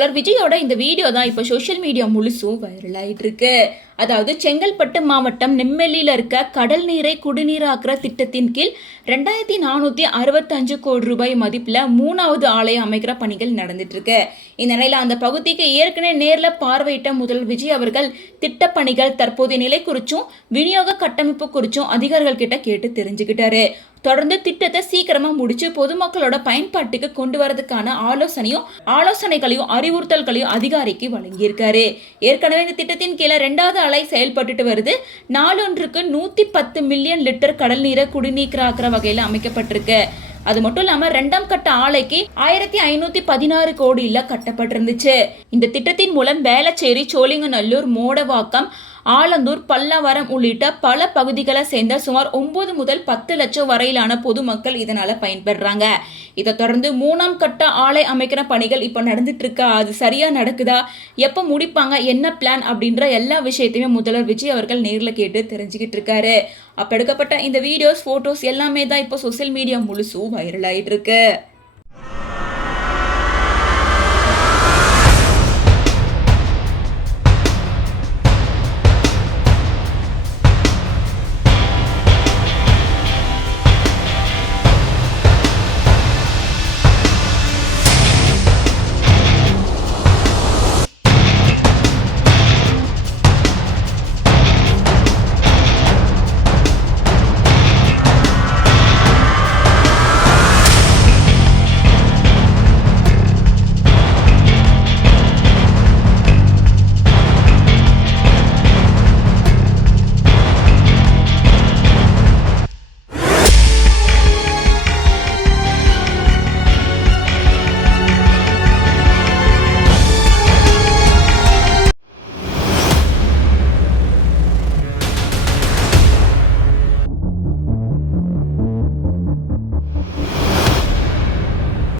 முதல்வர் விஜயோட இந்த வீடியோ தான் இப்போ சோஷியல் மீடியா முழுசும் வைரல் ஆயிட்டு இருக்கு. அதாவது செங்கல்பட்டு மாவட்டம் நெம்மேலியில் இருக்க கடல் நீரை குடிநீராக்குற திட்டத்தின் கீழ் 2465 கோடி ரூபாய் மதிப்பில் 3வது ஆலை அமைக்கிற பணிகள் நடந்துட்டு இருக்கு. இந்த நிலையில அந்த பகுதிக்கு ஏற்கனவே நேரில் பார்வையிட்ட முதல்வர் விஜய் அவர்கள் திட்டப்பணிகள் தற்போதைய நிலை குறிச்சும் விநியோக கட்டமைப்பு குறிச்சும் அதிகாரிகள் கிட்ட கேட்டு தெரிஞ்சுக்கிட்டாரு. தொடர்ந்து திட்டத்தை சீக்கிரமா முடிச்சு பொதுமக்களோட பயன்பாட்டுக்கு கொண்டு வரதுக்கான ஆலோசனைகளையும் அறிவுறுத்தல்களையும் அதிகாரிக்கு வழங்கியிருக்காரு. ஏற்கனவே இந்த திட்டத்தின் கீழே 2வது அலை செயல்பட்டு வருது. நாளொன்றுக்கு 110 மில்லியன் லிட்டர் கடல் நீரை குடிநீராக்குற வகையில் அமைக்கப்பட்டிருக்கு. அது மட்டும் இல்லாம 2ஆம் கட்ட ஆலைக்கு 1516 கோடியில் கட்டப்பட்டிருந்துச்சு. இந்த திட்டத்தின் மூலம் வேளச்சேரி, சோழிங்கநல்லூர், மோடவாக்கம், ஆலந்தூர், பல்லாவரம் உள்ளிட்ட பல பகுதிகளை சேர்ந்த சுமார் 9 முதல் 10 லட்சம் வரையிலான பொதுமக்கள் இதனால பயன்பெறாங்க. இதை தொடர்ந்து 3ஆம் கட்ட ஆலை அமைக்கிற பணிகள் இப்போ நடந்துட்டு இருக்கா, அது சரியா நடக்குதா, எப்போ முடிப்பாங்க, என்ன பிளான் அப்படின்ற எல்லா விஷயத்தையுமே முதல்வர் விஜய் அவர்கள் நேரில் கேட்டு தெரிஞ்சுக்கிட்டு இருக்காரு. அப்ப எடுக்கப்பட்ட இந்த வீடியோஸ், போட்டோஸ் எல்லாமே தான் இப்போ சோசியல் மீடியா முழுசும் வைரல் ஆயிட்டு இருக்கு.